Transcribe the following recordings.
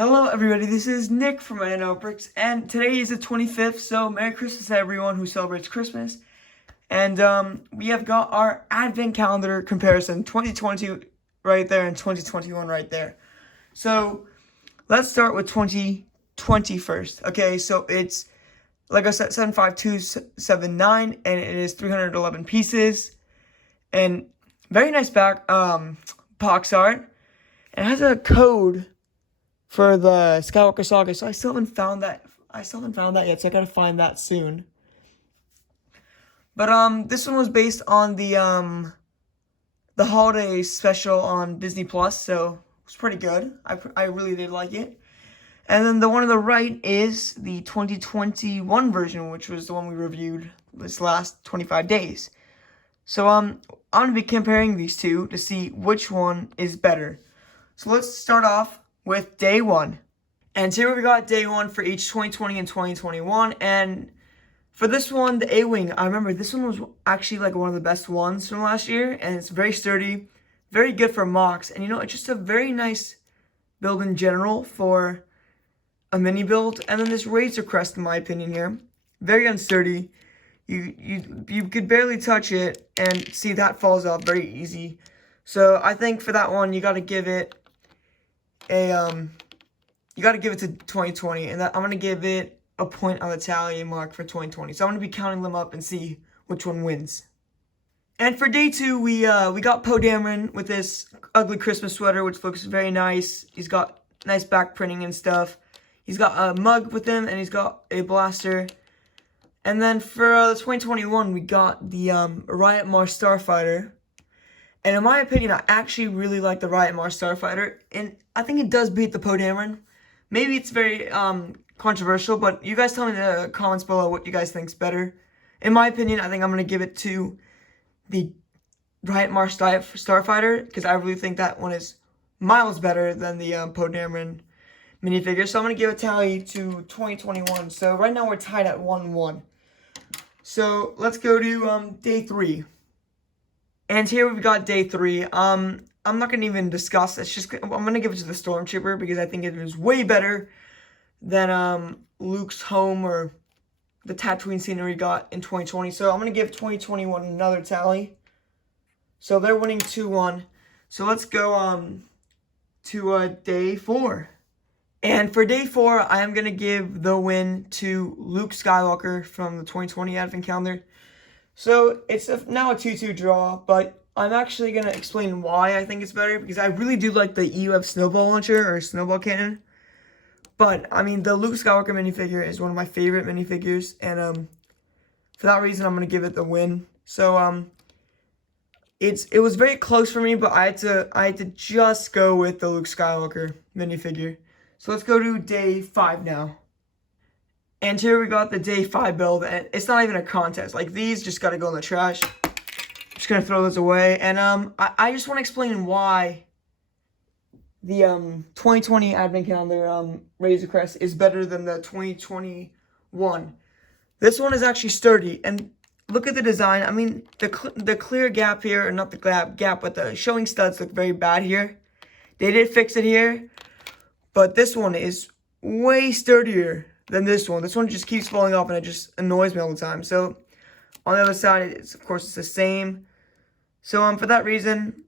Hello everybody, this is Nick from My Notebooks, and today is the 25th, so Merry Christmas to everyone who celebrates Christmas. And we have got our Advent calendar comparison, 2020 right there and 2021 right there. So let's start with 2020 first. Okay, so it's LEGO set 75279, and it is 311 pieces, and very nice box art. It has a code for the Skywalker Saga, so I still haven't found that. Yet, so I gotta find that soon. But this one was based on the holiday special on Disney Plus, so it was pretty good. I really did like it. And then the one on the right is the 2021 version, which was the one we reviewed this last 25 days. So I'm gonna be comparing these two to see which one is better. So let's start off with day one. And here we got day one for each 2020 and 2021. And for this one, the Awing, I remember this one was actually like one of the best ones from last year. And it's very sturdy, very good for mocks. And you know, it's just a very nice build in general for a mini build. And then this Razor Crest, in my opinion here, very unsturdy. You could barely touch it and see that falls off very easy. So I think for that one, you got to give it to 2020, and I'm gonna give it a point on the tally mark for 2020. So I'm gonna be counting them up and see which one wins. And for day two, we got Poe Dameron with this ugly Christmas sweater, which looks very nice. He's got nice back printing and stuff. He's got a mug with him, and he's got a blaster. And then for 2021, we got the Riot Mars Starfighter. And in my opinion, I actually really like the Riot Mars Starfighter, and I think it does beat the Poe Dameron. Maybe it's very controversial, but you guys tell me in the comments below what you guys think's better. In my opinion, I think I'm going to give it to the Riot Mars Starfighter, because I really think that one is miles better than the Poe Dameron minifigure. So I'm going to give a tally to 2021. So right now we're tied at 1-1. So let's go to day three. And here we've got day three. I'm not gonna even discuss. I'm gonna give it to the Stormtrooper because I think it is way better than Luke's home or the Tatooine scenery got in 2020. So I'm gonna give 2021 another tally. So they're winning 2-1. So let's go to day four. And for day four, I am gonna give the win to Luke Skywalker from the 2020 Advent calendar. So it's now a 2-2 draw, but I'm actually going to explain why I think it's better, because I really do like the EUF snowball launcher or snowball cannon. But, I mean, the Luke Skywalker minifigure is one of my favorite minifigures, and for that reason, I'm going to give it the win. So, it was very close for me, but I had to just go with the Luke Skywalker minifigure. So let's go to day 5 now. And here we got the day 5 build, and it's not even a contest. Like, these just gotta go in the trash. I'm just gonna throw those away. And I just want to explain why the 2020 Advent calendar Razor Crest is better than the 2021. This one is actually sturdy, and look at the design. I mean, the clear gap here, or not the gap, but the showing studs look very bad here. They did fix it here, but this one is way sturdier than this one. This one just keeps falling off, and it just annoys me all the time. So on the other side, of course it's the same. So for that reason,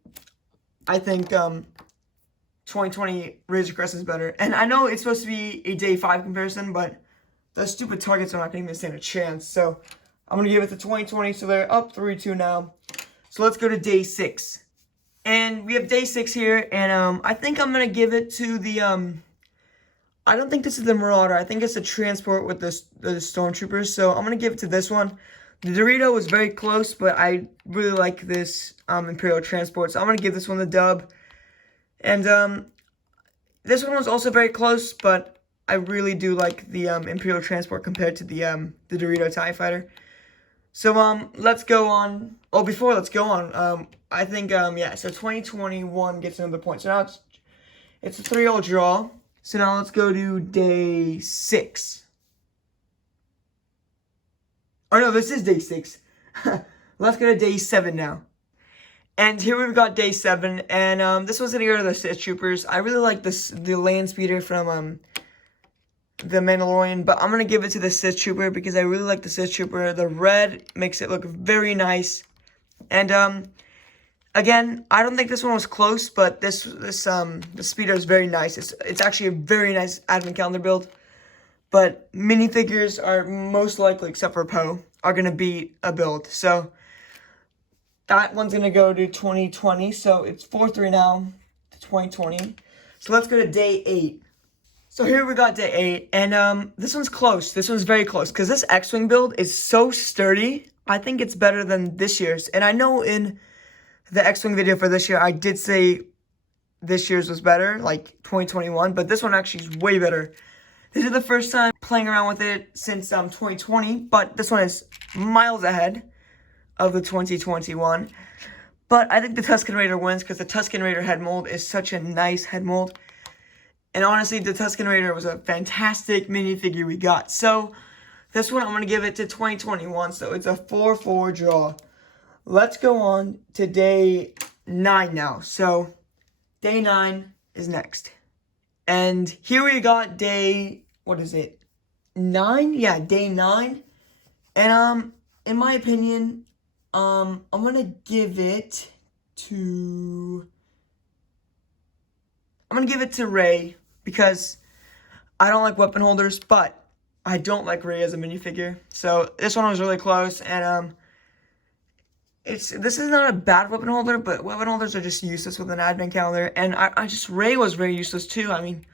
I think 2020 Razor Crest is better. And I know it's supposed to be a day 5 comparison, but the stupid targets are not going to even stand a chance. So I'm going to give it to 2020. So they're up 3-2 now. So let's go to day 6. And we have day 6 here, and I think I'm going to give it to the I don't think this is the Marauder. I think it's a transport with the Stormtroopers. So I'm going to give it to this one. The Dorito was very close, but I really like this Imperial transport. So I'm going to give this one the dub. And this one was also very close, but I really do like the Imperial transport compared to the Dorito TIE Fighter. So let's go on. Oh, before let's go on. I think, yeah, so 2021 gets another point. So now it's a 3-all draw. So now let's go to day 6. Oh no, this is day 6. Let's go to day 7 now. And here we've got day 7, and this one's gonna go to the Sith Troopers. I really like the land speeder from the Mandalorian, but I'm gonna give it to the Sith Trooper because I really like the Sith Trooper. The red makes it look very nice, and again, I don't think this one was close, but the speeder is very nice. It's actually a very nice advent calendar build. But minifigures are most likely, except for Poe, are gonna beat a build. So that one's going to go to 2020, so it's 4-3 now to 2020. So let's go to day 8. So here we got day 8, and this one's close. This one's very close, because this X-Wing build is so sturdy. I think it's better than this year's. And I know in the X-Wing video for this year, I did say this year's was better, like 2021, but this one actually is way better. This is the first time playing around with it since 2020, but this one is miles ahead of the 2021, but I think the Tusken Raider wins because the Tusken Raider head mold is such a nice head mold, and honestly, the Tusken Raider was a fantastic minifigure we got. So this one I'm going to give it to 2021, so it's a 4-4 draw. Let's go on to day 9 now. So day 9 is next, and here we got day, what is it, 9? Yeah, day 9, and in my opinion, I'm gonna give it to Rey because I don't like weapon holders, but I don't like Rey as a minifigure. So this one was really close, and this is not a bad weapon holder, but weapon holders are just useless with an advent calendar, and Rey was very useless too. I mean,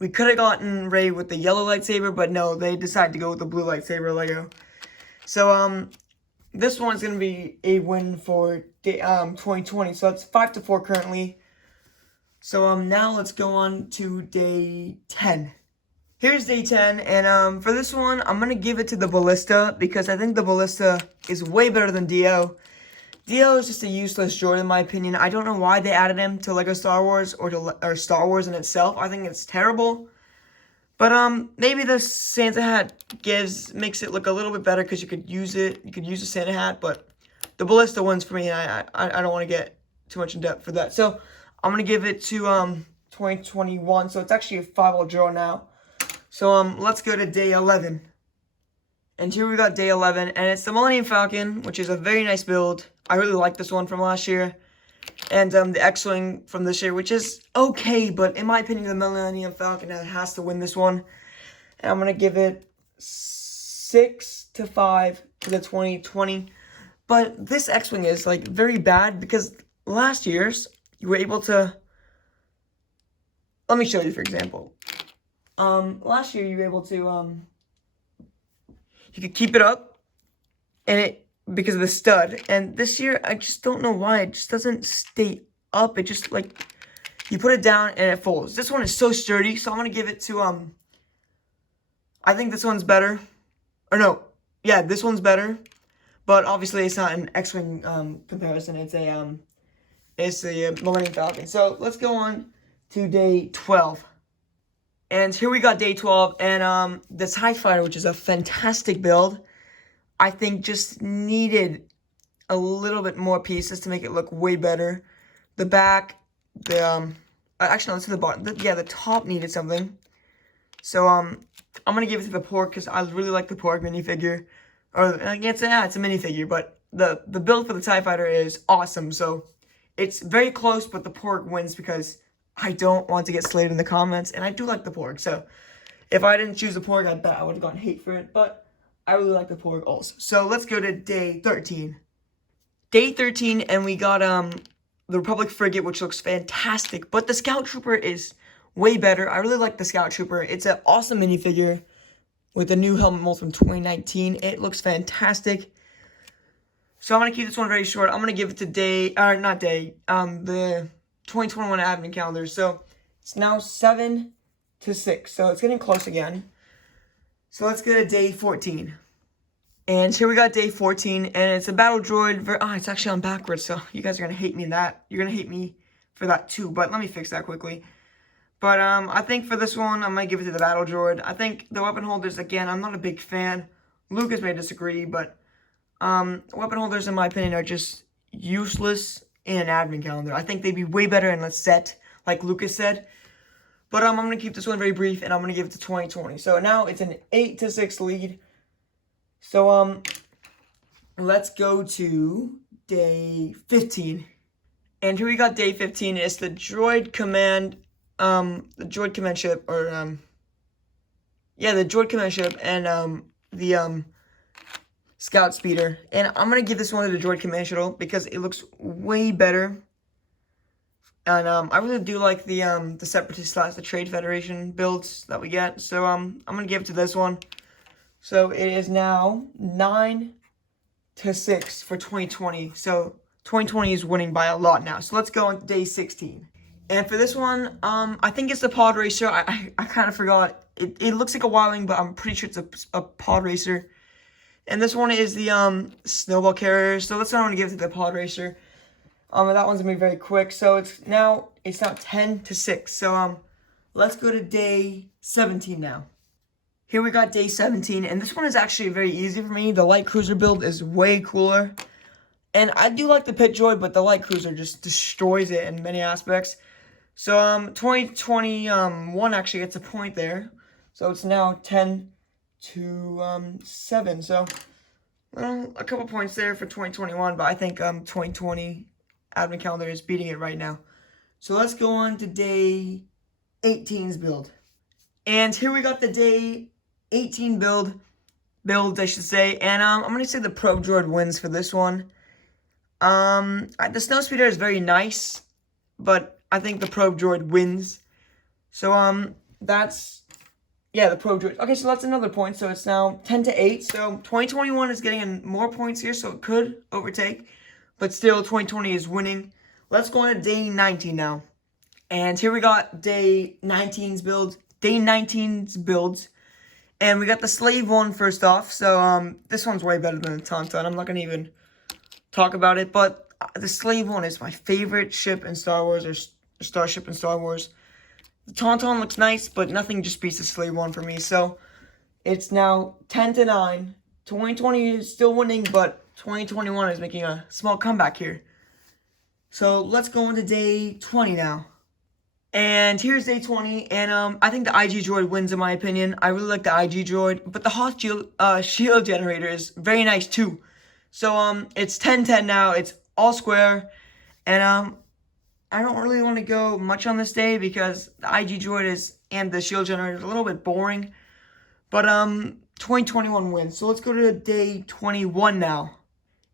we could have gotten Rey with the yellow lightsaber, but no, they decided to go with the blue lightsaber Lego. So this one's going to be a win for 2020. So it's 5-4 currently. So now let's go on to day 10. Here's day 10. And for this one, I'm going to give it to the Ballista because I think the Ballista is way better than Dio. Dio is just a useless droid in my opinion. I don't know why they added him to LEGO Star Wars or Star Wars in itself. I think it's terrible. But maybe the Santa hat makes it look a little bit better because you could use it. You could use the Santa hat, but the Ballista wins for me, and I don't want to get too much in depth for that. So I'm gonna give it to 2021. So it's actually a 5-all draw now. So let's go to day 11. And here we got day 11, and it's the Millennium Falcon, which is a very nice build. I really like this one from last year. And the X-Wing from this year, which is okay, but in my opinion, the Millennium Falcon has to win this one. And I'm going to give it 6-5 to the 2020. But this X-Wing is, like, very bad because last year's, you were able to... Let me show you, for example. Last year, you were able to, you could keep it up, and because of the stud, and this year I just don't know why it just doesn't stay up. It just, like, you put it down and it folds. This one is so sturdy, so I'm gonna give it to I think this one's better, or no, yeah, this one's better, but obviously it's not an X-Wing comparison. It's a Millennium Falcon. So let's go on to day 12. And here we got day 12, and the TIE Fighter, which is a fantastic build, I think just needed a little bit more pieces to make it look way better. The back, actually, no, let's do the bottom. The top needed something. So, I'm going to give it to the Porg because I really like the Porg minifigure. Or, it's a minifigure, but the build for the TIE Fighter is awesome. So, it's very close, but the Porg wins because I don't want to get slayed in the comments, and I do like the Porg. So, if I didn't choose the Porg, I bet I would have gotten hate for it, but I really like the Porg also. So, let's go to day 13. Day 13, and we got the Republic frigate, which looks fantastic, but the Scout Trooper is way better. I really like the Scout Trooper. It's an awesome minifigure with the new helmet mold from 2019. It looks fantastic. So I'm going to keep this one very short. I'm going to give it to the 2021 advent calendar. So it's now 7-6. So it's getting close again. So let's go to day 14. And here we got day 14, and it's a battle droid. It's actually on backwards, so you guys are going to hate me in that. You're going to hate me for that too, but let me fix that quickly. But I think for this one, I'm going to give it to the battle droid. I think the weapon holders, again, I'm not a big fan. Lucas may disagree, but weapon holders, in my opinion, are just useless in an advent calendar. I think they'd be way better in a set, like Lucas said. But I'm going to keep this one very brief, and I'm going to give it to 2020. So now it's an 8-6 lead. So let's go to day 15. And here we got day 15. It's the droid command, the droid command ship, or the droid command ship, and the scout speeder. And I'm gonna give this one to the droid command shuttle because it looks way better. And I really do like the Separatist / the Trade Federation builds that we get. So I'm gonna give it to this one. So it is now 9-6 for 2020. So 2020 is winning by a lot now. So let's go on to day 16. And for this one, I think it's the pod racer. I kind of forgot. It looks like a Y-Wing, but I'm pretty sure it's a pod racer. And this one is the snowball carrier. So let's not give it to the pod racer. That one's gonna be very quick. So it's now 10-6. So let's go to day 17 now. Here we got day 17, and this one is actually very easy for me. The light cruiser build is way cooler. And I do like the pit droid, but the light cruiser just destroys it in many aspects. So 2021 actually gets a point there. So it's now 10-7. So a couple points there for 2021, but I think 2020 advent calendar is beating it right now. So let's go on to day 18's build. And here we got the day 18 build, I should say. And I'm going to say the probe droid wins for this one. The Snowspeeder is very nice, but I think the probe droid wins. So that's, yeah, the probe droid. Okay, so that's another point. So it's now 10-8. So 2021 is getting in more points here, so it could overtake. But still, 2020 is winning. Let's go on to day 19 now. And here we got day 19's build. Day 19's builds. And we got the slave one first off. So this one's way better than the Tauntaun. I'm not going to even talk about it. But the slave one is my favorite ship in Star Wars, or starship in Star Wars. The Tauntaun looks nice, but nothing just beats the slave one for me. So it's now 10-9. 2020 is still winning, but 2021 is making a small comeback here. So let's go into day 20 now. And here's day 20, and I think the IGI Droid wins in my opinion. I really like the IGI Droid, but the Hoth shield generator is very nice too. So it's 10-10 now. It's all square, and I don't really want to go much on this day because the IGI Droid and the shield generator is a little bit boring. But 2021 wins. So let's go to day 21 now.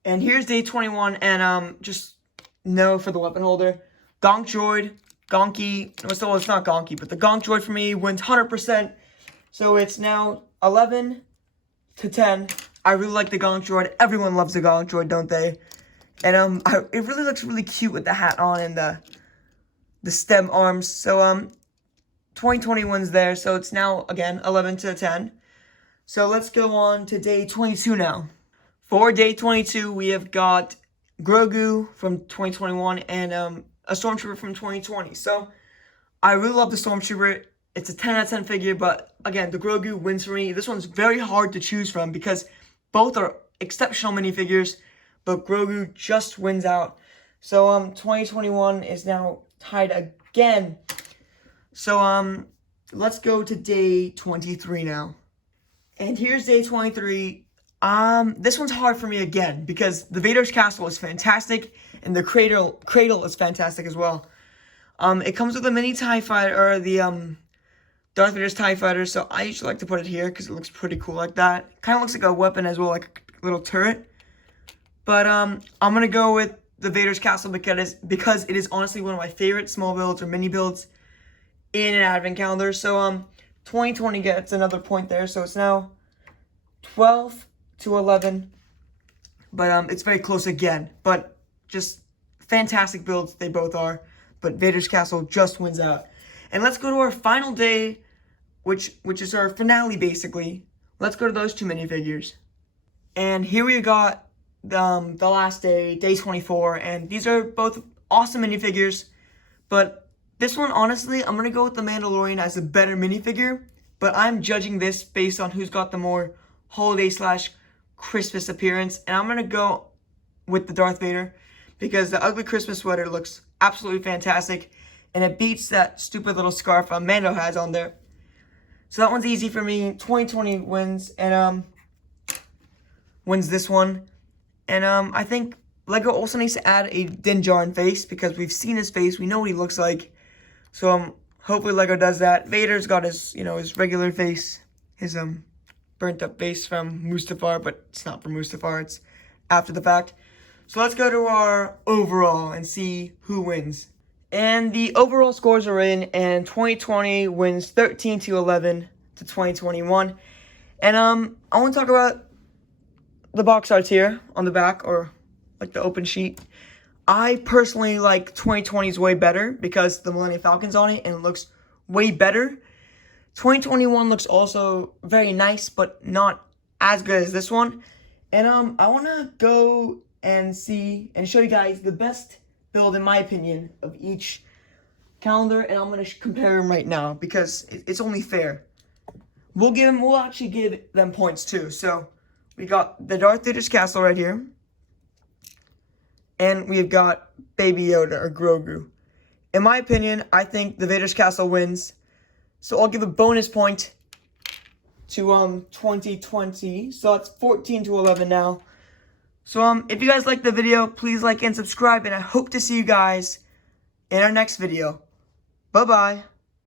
And here's day 21, and just no for the weapon holder. Gank Droid, Gonky, well, it's not Gonky, but the Gank Droid for me wins 100%. So it's now 11-10. I really like the Gank Droid. Everyone loves the Gank Droid, don't they? And it really looks really cute with the hat on and the stem arms. So 2020 wins there. So it's now again 11-10. So let's go on to day 22 now. For day 22, we have got Grogu from 2021 and a Stormtrooper from 2020. So I really love the Stormtrooper. It's a 10 out of 10 figure, but again, the Grogu wins for me. This one's very hard to choose from because both are exceptional minifigures, but Grogu just wins out. So 2021 is now tied again. So let's go to day 23 now. And here's day 23. This one's hard for me again because the Vader's castle is fantastic and the cradle is fantastic as well. It comes with a mini TIE fighter, or the Darth Vader's TIE fighter, so I usually like to put it here because it looks pretty cool like that. Kind of looks like a weapon as well, like a little turret. But I'm gonna go with the Vader's castle because it is honestly one of my favorite small builds or mini builds in an advent calendar. So 2020 gets another point there, so it's now 12-11, but it's very close again. But just fantastic builds they both are. But Vader's castle just wins out. And let's go to our final day, which is our finale basically. Let's go to those two minifigures. And here we got the last day, day 24, and these are both awesome minifigures. But this one, honestly, I'm gonna go with the Mandalorian as a better minifigure. But I'm judging this based on who's got the more holiday / Christmas appearance, and I'm gonna go with the Darth Vader because the ugly Christmas sweater looks absolutely fantastic, and it beats that stupid little scarf Mando has on there. So that one's easy for me. 2020 wins, and wins this one. And I think LEGO also needs to add a Din Djarin face, because we've seen his face, we know what he looks like. So hopefully LEGO does that. Vader's got his, his regular face, his burnt up face from Mustafar, but it's not from Mustafar, it's after the fact. So let's go to our overall and see who wins. And the overall scores are in, and 2020 wins 13-11 to 2021. And I want to talk about the box arts here on the back, or like the open sheet. I personally like 2020's way better because the Millennium Falcon's on it and it looks way better. 2021 looks also very nice, but not as good as this one. And I want to go and see and show you guys the best build, in my opinion, of each calendar, and I'm going to compare them right now because it's only fair. We'll actually give them points too. So we got the Darth Vader's castle right here, and we've got Baby Yoda or Grogu. In my opinion, I think the Vader's castle wins, so I'll give a bonus point to 2020. So it's 14-11 now. So if you guys liked the video, please like and subscribe, and I hope to see you guys in our next video. Bye-bye.